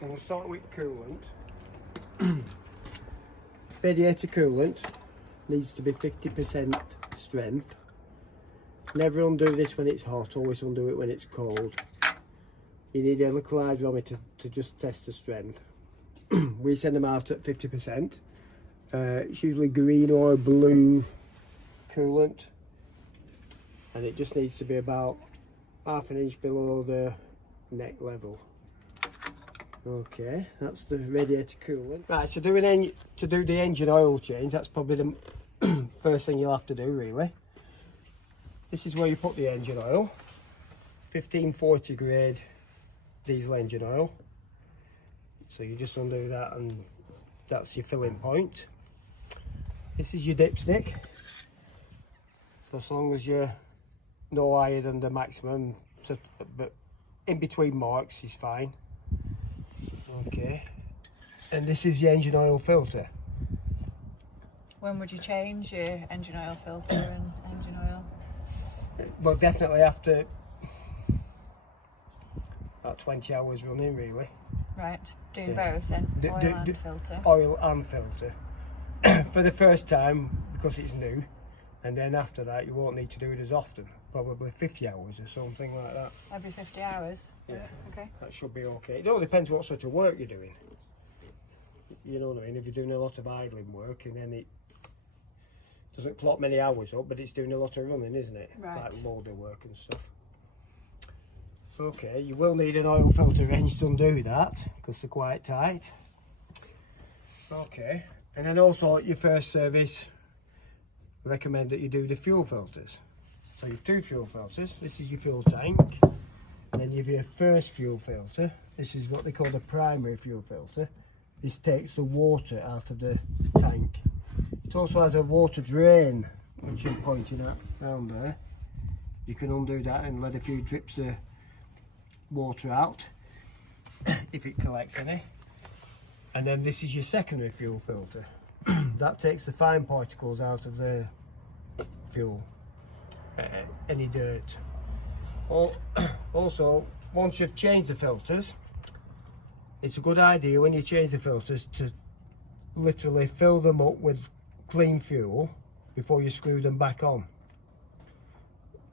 So we'll start with coolant. Radiator coolant needs to be 50% strength. Never undo this when it's hot, always undo it when it's cold. You need a little hydrometer to just test the strength. We send them out at 50%. It's usually green or blue coolant, and it just needs to be about half an inch below the neck level. Okay, that's the radiator coolant. Right, so to do the engine oil change, that's probably the first thing you'll have to do, really. This is where you put the engine oil, 1540 grade diesel engine oil. So you just undo that, and that's your filling point. This is your dipstick. So as long as you're no higher than the maximum, but in between marks is fine. Okay, and this is your engine oil filter. When would you change your engine oil filter and engine oil? Well, definitely after about 20 hours running, really. Right, doing both then, oil and filter? Oil and filter. For the first time, because it's new, and then after that you won't need to do it as often, probably 50 hours or something like that. Every 50 hours? Yeah. Okay. That should be okay. It all depends what sort of work you're doing. You know what I mean? If you're doing a lot of idling work, and then it doesn't clock many hours up, but it's doing a lot of running, isn't it? Right. Like loader work and stuff. Okay, you will need an oil filter wrench to undo that, because they're quite tight. Okay, and then also at your first service, I recommend that you do the fuel filters. So you have two fuel filters. This is your fuel tank, and then you have your first fuel filter. This is what they call the primary fuel filter. This takes the water out of the tank. It also has a water drain, which I'm pointing at down there. You can undo that and let a few drips of water out if it collects any. And then this is your secondary fuel filter. That takes the fine particles out of the fuel, any dirt. Also, once you've changed the filters, it's a good idea when you change the filters to literally fill them up with clean fuel before you screw them back on.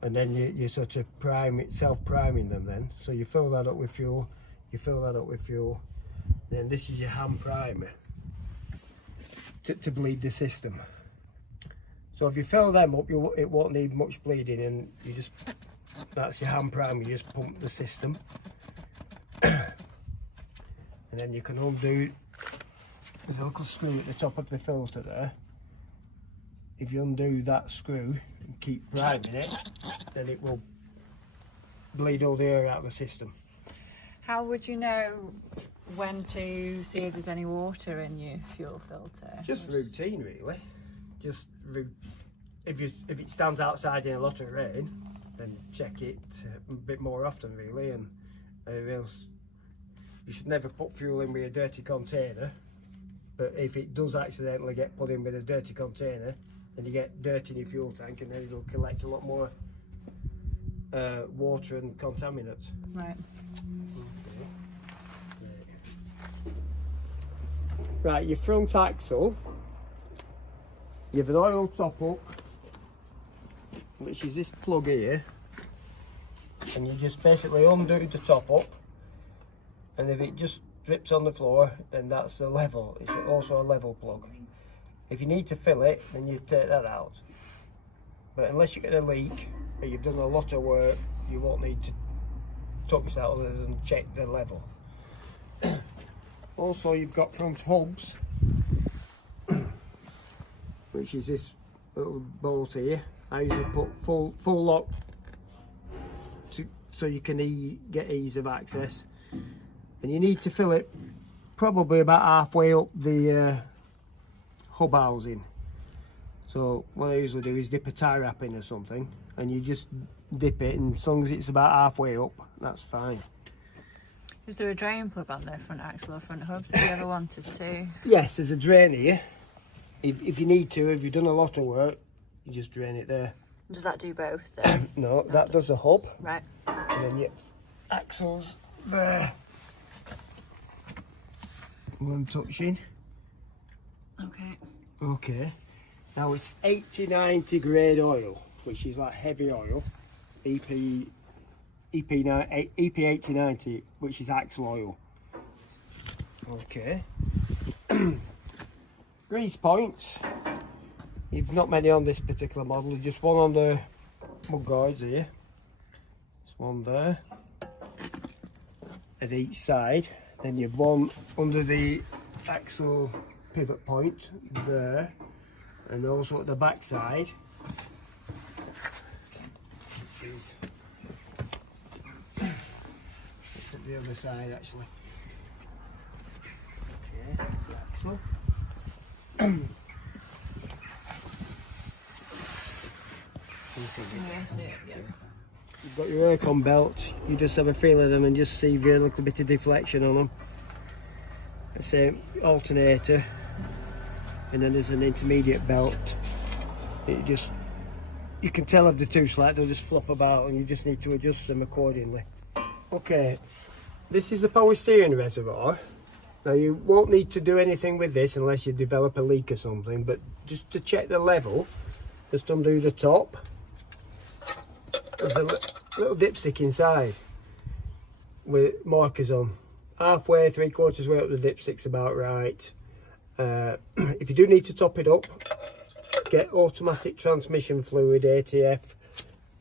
And then you sort of self-priming them then. So you fill that up with fuel, you fill that up with fuel, and then this is your hand primer to bleed the system. So if you fill them up, it won't need much bleeding, and that's your hand primer, you just pump the system. And then you can undo, there's a little screw at the top of the filter there. If you undo that screw and keep priming it, then it will bleed all the air out of the system. How would you know when to see if there's any water in your fuel filter? Just routine, really. If it stands outside in a lot of rain, then check it a bit more often, really. And else you should never put fuel in with a dirty container. But if it does accidentally get put in with a dirty container, then you get dirt in your fuel tank, and then it'll collect a lot more water and contaminants. Right. Right, your front axle, you have an oil top up, which is this plug here, and you just basically undo the top up, and if it just drips on the floor, then that's the level. It's also a level plug. If you need to fill it, then you take that out. But unless you get a leak, or you've done a lot of work, you won't need to touch that other than check the level. Also, you've got front hubs, which is this little bolt here. I usually put full lock so you can get ease of access. And you need to fill it probably about halfway up the hub housing. So what I usually do is dip a tie wrap in or something, and you just dip it, and as long as it's about halfway up, that's fine. Is there a drain plug on the front axle or front hubs if you ever wanted to? Yes, there's a drain here. If you need to, if you've done a lot of work, you just drain it there. Does that do both then? No, that does the hub. Right. And then your axles there. one touching. Okay. Okay. Now it's 80-90 grade oil, which is like heavy oil. EP80-90, which is axle oil. Okay. Grease points. You've not many on this particular model, just one on the mud guards here. There's one there at each side. Then you've one under the axle pivot point there, and also at the back side. It's at the other side actually. Okay, that's the axle. Yes, yeah. You've got your aircon belt, you just have a feel of them and just see if you a little bit of deflection on them. It's a alternator, and then there's an intermediate belt. You can tell if they're too slack, they'll just flop about and you just need to adjust them accordingly. Okay, this is the power steering reservoir. Now you won't need to do anything with this unless you develop a leak or something, but just to check the level, just undo the top. There's a little dipstick inside with markers on. Halfway, 3/4 way up the dipstick's about right. If you do need to top it up, get automatic transmission fluid, ATF,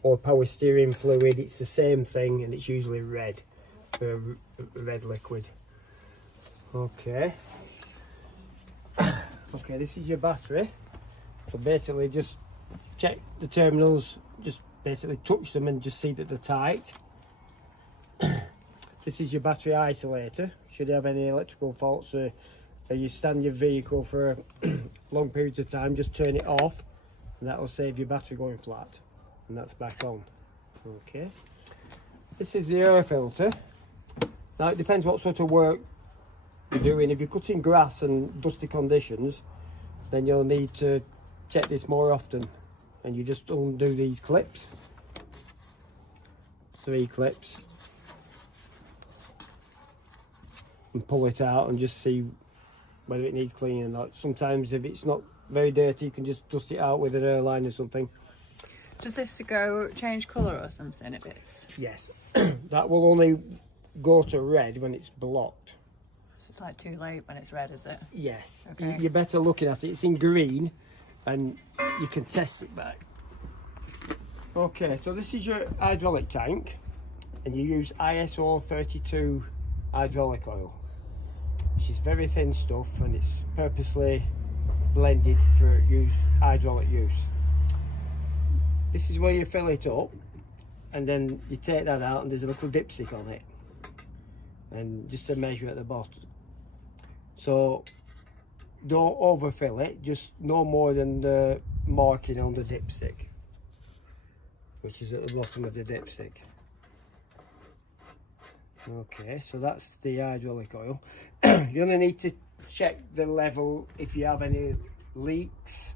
or power steering fluid. It's the same thing and it's usually red, red liquid. Okay. Okay, this is your battery. So basically just check the terminals, just basically touch them and just see that they're tight. This is your battery isolator. Should you have any electrical faults or you stand your vehicle for long periods of time, just turn it off and that will save your battery going flat, and that's back on. Okay, this is the air filter. Now it depends what sort of work you're doing. If you're cutting grass and dusty conditions, then you'll need to check this more often, and you just undo these clips, 3 clips, and pull it out and just see whether it needs cleaning or not. Sometimes if it's not very dirty, you can just dust it out with an air line or something. Does this change colour or something if it's... Yes. That will only go to red when it's blocked. So it's like too late when it's red, is it? Yes. Okay. You're better looking at it. It's in green and you can test it back. Okay, so this is your hydraulic tank, and you use ISO 32 hydraulic oil, which is very thin stuff and it's purposely blended for hydraulic use. This is where you fill it up, and then you take that out and there's a little dipstick on it, and just a measure at the bottom. So don't overfill it, just no more than the marking on the dipstick, which is at the bottom of the dipstick. Okay, so that's the hydraulic oil. You're going to need to check the level if you have any leaks,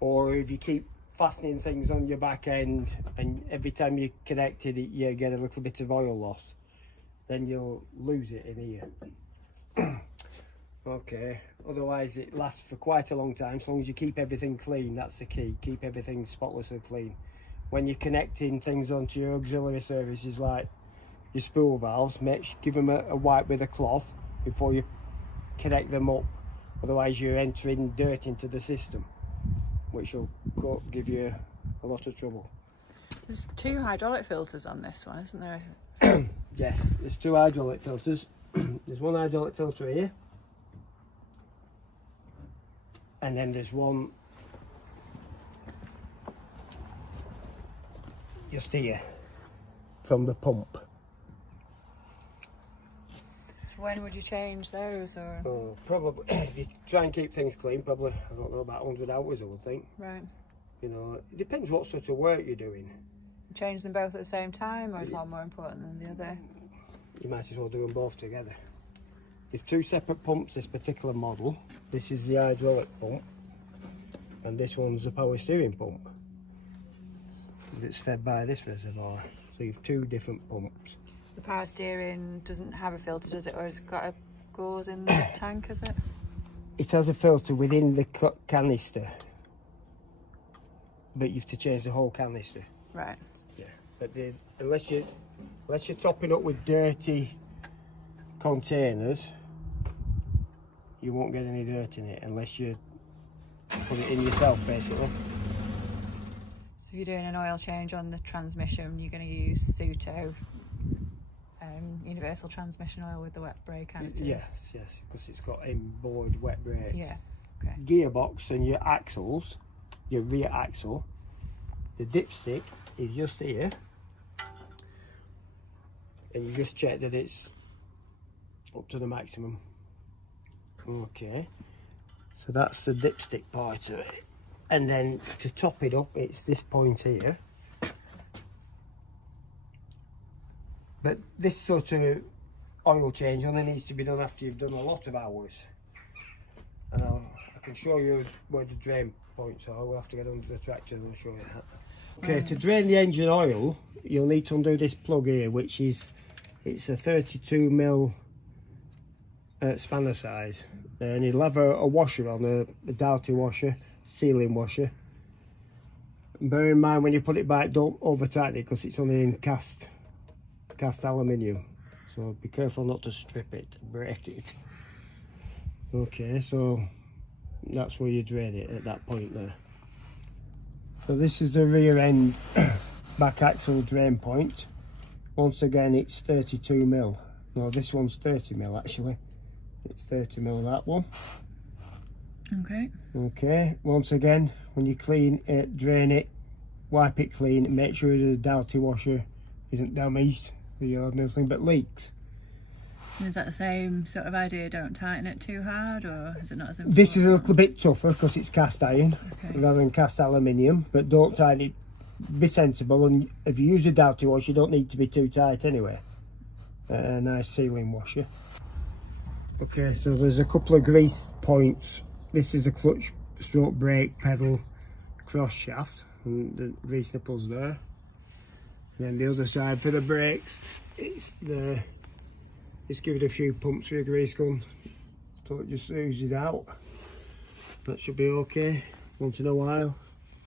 or if you keep fastening things on your back end and every time you connect it you get a little bit of oil loss, then you'll lose it in here. Okay, otherwise it lasts for quite a long time, as long as you keep everything clean. That's the key, keep everything spotless and clean. When you're connecting things onto your auxiliary services like your spool valves, give them a wipe with a cloth before you connect them up, otherwise you're entering dirt into the system, which will give you a lot of trouble. There's 2 hydraulic filters on this one, isn't there? Yes, there's 2 hydraulic filters. There's one hydraulic filter here, and then there's one just here from the pump. When would you change those? Or Oh, probably if you try and keep things clean, probably, I don't know, about 100 hours I would think. right, You know, it depends what sort of work you're doing. change them both at the same time, or is one more important than the other? You might as well do them both together. There's 2 separate pumps, this particular model. This is the hydraulic pump, and this one's the power steering pump. It's fed by this reservoir. So you've 2 different pumps. The power steering doesn't have a filter, does it, or it's got a goes in the tank, is it? It has a filter within the canister, but you have to change the whole canister. Right. Yeah, but unless you're topping up with dirty containers, you won't get any dirt in it unless you put it in yourself, basically. So if you're doing an oil change on the transmission, you're going to use Suto universal transmission oil with the wet brake additive? Yes, because it's got inboard wet brakes. Yeah, okay. Gearbox and your axles, your rear axle, the dipstick is just here, and you just check that it's up to the maximum. Okay, so that's the dipstick part of it, and then to top it up, it's this point here. But this sort of oil change only needs to be done after you've done a lot of hours, and I can show you where the drain points are. We'll have to get under the tractor and I'll show you that. Okay, to drain the engine oil, you'll need to undo this plug here, which is, it's a 32mm spanner size, and you'll have a washer on, a Dalty washer, sealing washer. And bear in mind when you put it back, don't over tighten it because it's only in cast aluminium, so be careful not to strip it and break it. Okay, so that's where you drain it at that point there. So this is the rear end back axle drain point. Once again, it's 32mm. No, this one's 30mm actually. It's 30mm, that one. Okay. Okay, once again, when you clean it, drain it, wipe it clean, make sure the Dalty washer isn't damaged, the ordinary thing, but leaks. Is that the same sort of idea? Don't tighten it too hard, or is it not as important? This is a little bit tougher because it's cast iron rather than cast aluminium, but don't tighten it. Be sensible, and if you use a Dalty washer, you don't need to be too tight anyway. A nice sealing washer. Okay, so there's a couple of grease points. This is the clutch stroke brake pedal cross shaft, and the grease nipples there. And then the other side for the brakes, it's the. Just give it a few pumps with a grease gun so it just oozes out. That should be okay once in a while.